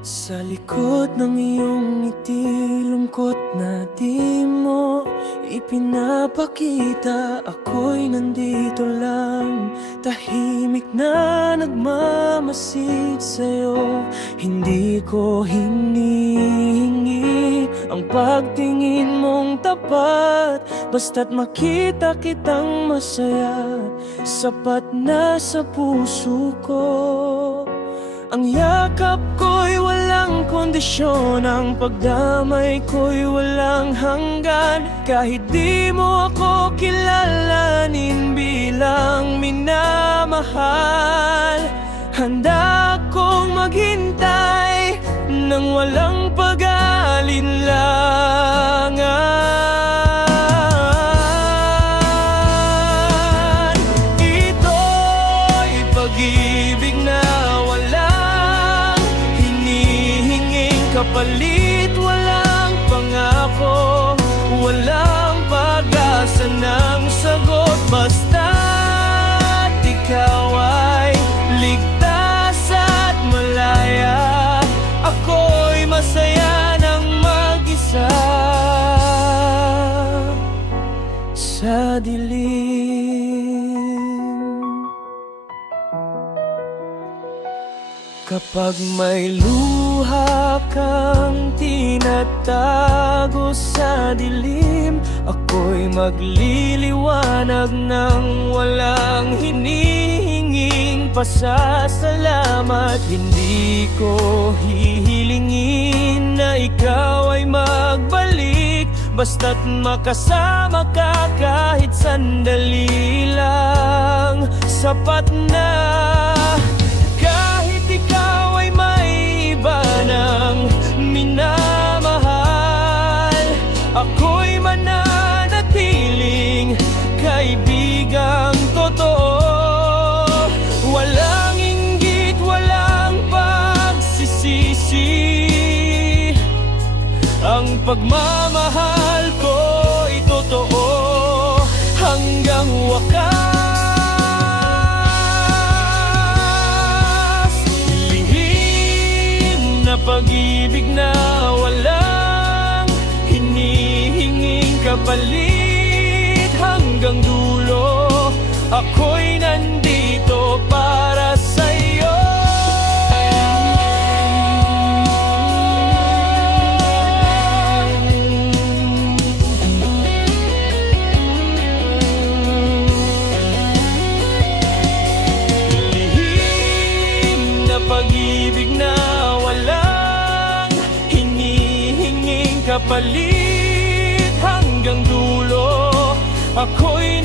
Sa likod ng iyong ngiti, lungkot na di mo ipinapakita. Ako'y nandito lang, tahimik na nagmamasid sa'yo. Hindi ko hinihingi ang pagtingin mong tapat, basta't makita kitang masaya, sapat na sa puso ko. Ang yakap ko'y walang kondisyon, ang pagdamay ko'y walang hanggan. Kahit di mo ako kilalanin bilang minamahal, handa akong maghintay nang walang pag-aalinlangan. Ito'y pag-ibig na kapalit, walang pangako, walang pag-asa ng sagot. Basta't ikaw ay ligtas at malaya, ako'y masaya nang mag-isa sa dilim. Kapag may luha kang tinatago sa dilim, ako'y magliliwanag ng walang hinihinging pasasalamat. Hindi ko hihilingin na ikaw ay magbalik, basta't makasama ka kahit sandali lang, sapat na. Ikaw ay may iba ng minamahal, ako'y mananatiling kaibigang totoo. Walang inggit, walang pagsisisi, ang pagmamahal ko'y totoo hanggang wakas. Pag-ibig na walang hinihinging kapalit, hanggang dulo ako'y nandito para sa'yo. Lihim na pag-ibig na kapalit, hanggang dulo ako'y